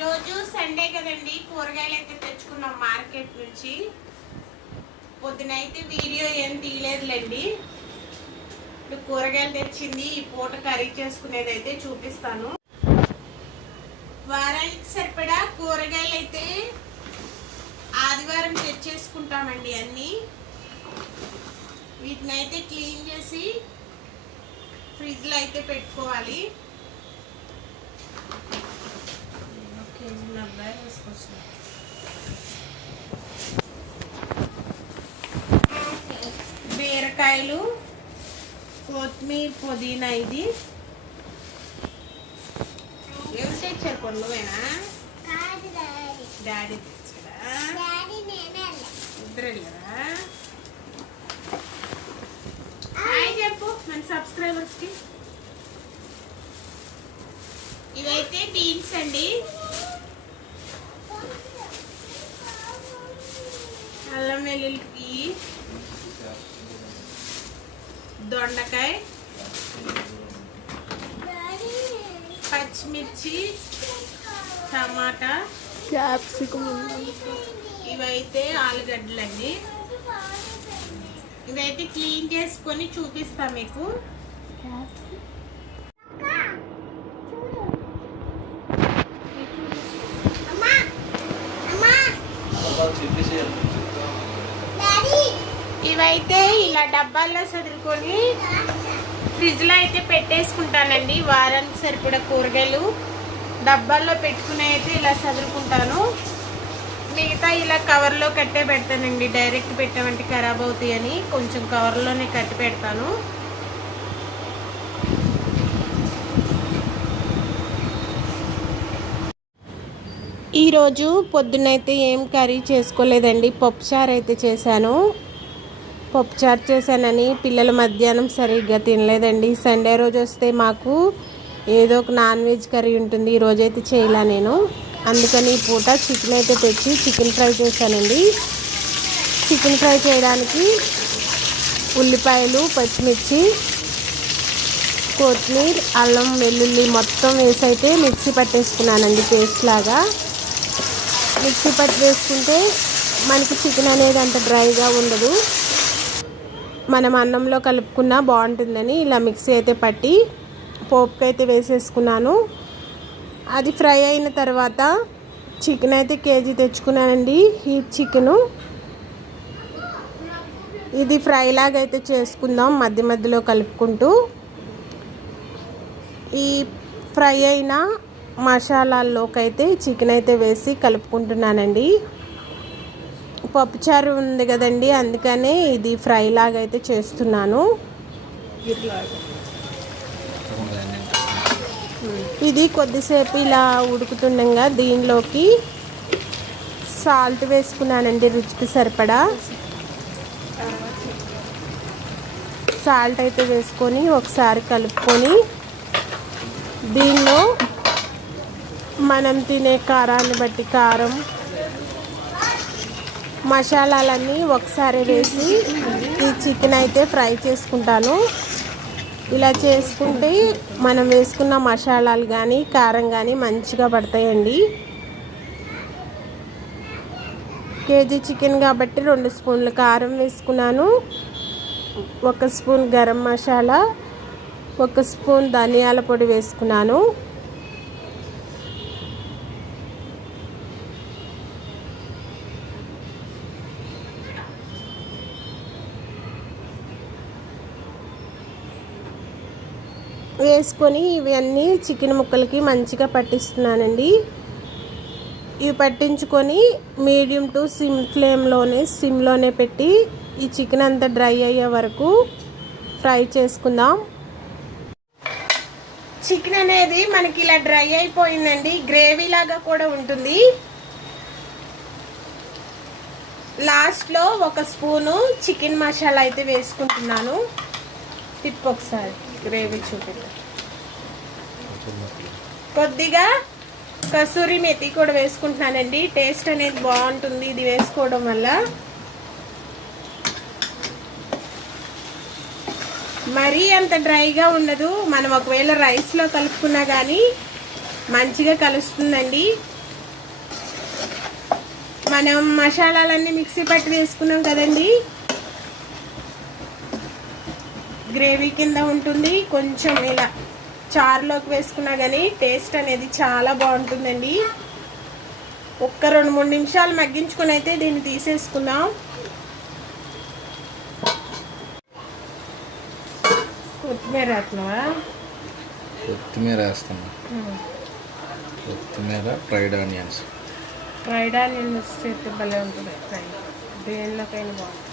ఈరోజు సండే కదండి కూరగాయలు అయితే తెచ్చుకున్నాం మార్కెట్ నుంచి. పొద్దునైతే వీడియో ఏం తీయలేదులేండి. ఇప్పుడు కూరగాయలు తెచ్చింది ఈ పూట కర్రీ చేసుకునేది అయితే చూపిస్తాను. వారానికి సరిపడా కూరగాయలు అయితే ఆదివారం తెచ్చేసుకుంటామండి అన్నీ. వీటిని అయితే క్లీన్ చేసి ఫ్రిడ్జ్లో అయితే పెట్టుకోవాలి. ఒక కేజీ నలభై వేసుకొచ్చిన బీరకాయలు కొత్తిమీర పుదీనా ఇది. ఎవరు తెచ్చారు కొన్ని నువ్వేనా డాడీ డాడీ తెచ్చాడా? ఇద్దరు వెళ్ళారా చెప్పు మన సబ్స్క్రైబర్స్కి. ఇవైతే బీన్స్ అండి అల్లం వెల్లుల్లికి డాడీ పచ్చిమిర్చి టమాటా. క్యాప్సికం ఇవైతే ఆలుగడ్డలండి. ఇవైతే క్లీన్ చేసుకొని చూపిస్తా మీకు. ఇవైతే ఇలా డబ్బాల్లో చదువుకొని ఫ్రిడ్జ్లో అయితే పెట్టేసుకుంటానండి. వారానికి సరిపడా కూరగాయలు డబ్బాల్లో పెట్టుకుని అయితే ఇలా చదువుకుంటాను మిగతా ఇలా కవర్లో కట్టే పెడతానండి. డైరెక్ట్ పెట్టామంటే ఖరాబ్ అవుతాయని కొంచెం కవర్లోనే కట్టి పెడతాను. ఈరోజు పొద్దునైతే ఏం కర్రీ చేసుకోలేదండి. పప్పుచారు అయితే చేశాను. పప్పుచారు చేశానని పిల్లలు మధ్యాహ్నం సరిగ్గా తినలేదండి. సండే రోజు వస్తే మాకు ఏదో ఒక నాన్ వెజ్ కర్రీ ఉంటుంది. ఈరోజు అయితే చేయలే నేను. అందుకని ఈ పూట చికెన్ అయితే తెచ్చి చికెన్ ఫ్రై చేశానండి. చికెన్ ఫ్రై చేయడానికి ఉల్లిపాయలు పచ్చిమిర్చి కొత్తిమీర అల్లం వెల్లుల్లి మొత్తం వేసి అయితే మిక్సీ పట్టేసుకున్నానండి పేస్ట్ లాగా. మిక్సీ పట్టి వేసుకుంటే మనకి చికెన్ అనేది అంత డ్రైగా ఉండదు. మనం అన్నంలో కలుపుకున్నా బాగుంటుందని ఇలా మిక్సీ అయితే పట్టి పోపుకి అయితే వేసేసుకున్నాను. అది ఫ్రై అయిన తర్వాత చికెన్ అయితే కేజీ తెచ్చుకున్నానండి ఈ చికెను. ఇది ఫ్రై అయితే చేసుకుందాం మధ్య మధ్యలో కలుపుకుంటూ. ఈ ఫ్రై అయిన మసాలాల్లోకి అయితే చికెన్ అయితే వేసి కలుపుకుంటున్నానండి. పప్పుచారు ఉంది కదండి అందుకనే ఇది ఫ్రై లాగా అయితే చేస్తున్నాను ఇది కొద్దిసేపు ఇలా ఉడుకుతుండగా దీనిలోకి సాల్ట్ వేసుకున్నానండి రుచికి సరిపడా. సాల్ట్ అయితే వేసుకొని ఒకసారి కలుపుకొని దీనిలో మనం తినే కారాన్ని బట్టి కారం మసాలాలన్నీ ఒకసారి వేసి ఈ చికెన్ అయితే ఫ్రై చేసుకుంటాను. ఇలా చేసుకుంటే మనం వేసుకున్న మసాలాలు కానీ కారం కానీ మంచిగా పడతాయండి. కేజీ చికెన్ కాబట్టి రెండు స్పూన్లు కారం వేసుకున్నాను. ఒక స్పూన్ గరం మసాలా ఒక స్పూన్ ధనియాల పొడి వేసుకున్నాను. వేసుకొని ఇవన్నీ చికెన్ ముక్కలకి మంచిగా పట్టిస్తున్నానండి. ఇవి పట్టించుకొని మీడియం టు సిమ్ ఫ్లేమ్లోనే సిమ్లోనే పెట్టి ఈ చికెన్ అంతా డ్రై అయ్యే వరకు ఫ్రై చేసుకుందాం. చికెన్ అనేది మనకి ఇలా డ్రై అయిపోయిందండి. గ్రేవీ లాగా కూడా ఉంటుంది. లాస్ట్లో ఒక స్పూను చికెన్ మసాలా అయితే వేసుకుంటున్నాను. టిప్ ఒకసారి. గ్రేవీ చూపెట్టు. కొద్దిగా కసూరి మెతి కూడా వేసుకుంటున్నానండి. టేస్ట్ అనేది బాగుంటుంది ఇది వేసుకోవడం వల్ల. మరీ అంత డ్రైగా ఉండదు. మనం ఒకవేళ రైస్లో కలుపుకున్నా కానీ మంచిగా కలుస్తుందండి. మనం మసాలాలన్నీ మిక్సీ పట్టి వేసుకున్నాం కదండీ. గ్రేవీ కింద ఉంటుంది. కొంచెం ఇలా చారులోకి వేసుకున్నా కానీ టేస్ట్ అనేది చాలా బాగుంటుందండి. ఒక్క రెండు మూడు నిమిషాలు మగ్గించుకొని అయితే దీన్ని తీసేసుకుందాం. కొత్తిమీర వేస్తున్నావా? కొత్తిమీర వేస్తాను కొత్తిమీర ఫ్రైడ్ ఆనియన్స్. ఫ్రైడ్ ఆనియన్ వస్తే భలే ఉంటుంది. ఫ్రై దేనిలోకైనా బాగుంటుంది.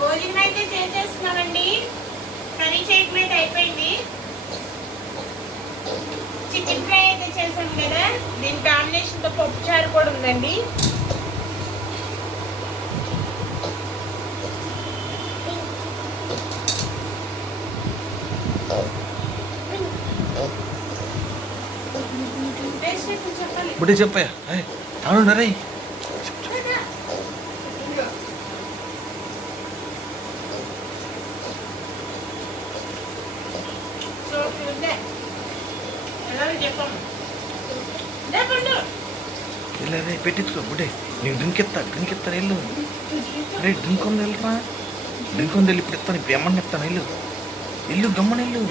భోజనం అయితే చేసేస్తున్నామండి. కర్రీ చేయటం అయితే అయిపోయింది. చికెన్ ఫ్రై అయితే చేసాం కదా. దీని కాంబినేషన్తో పప్పు చారు కూడా ఉందండి. చెప్పాలి బుడ్డి చెప్పయ్యా. అవును రే వెళ్ళే పెట్టించుకో బుడ్డే నీకు డ్రింక్ ఎత్తా డ్రింక్ ఎత్తాను వెళ్ళు. రే డ్రింక్ ఉంది వెళ్ళరా డ్రింక్ ఉంది వెళ్ళి ఇప్పుడు ఎత్తాను ఇప్పుడు ఎమ్మని ఎత్తాను వెళ్ళు. వెళ్ళు గమ్మని వెళ్ళు.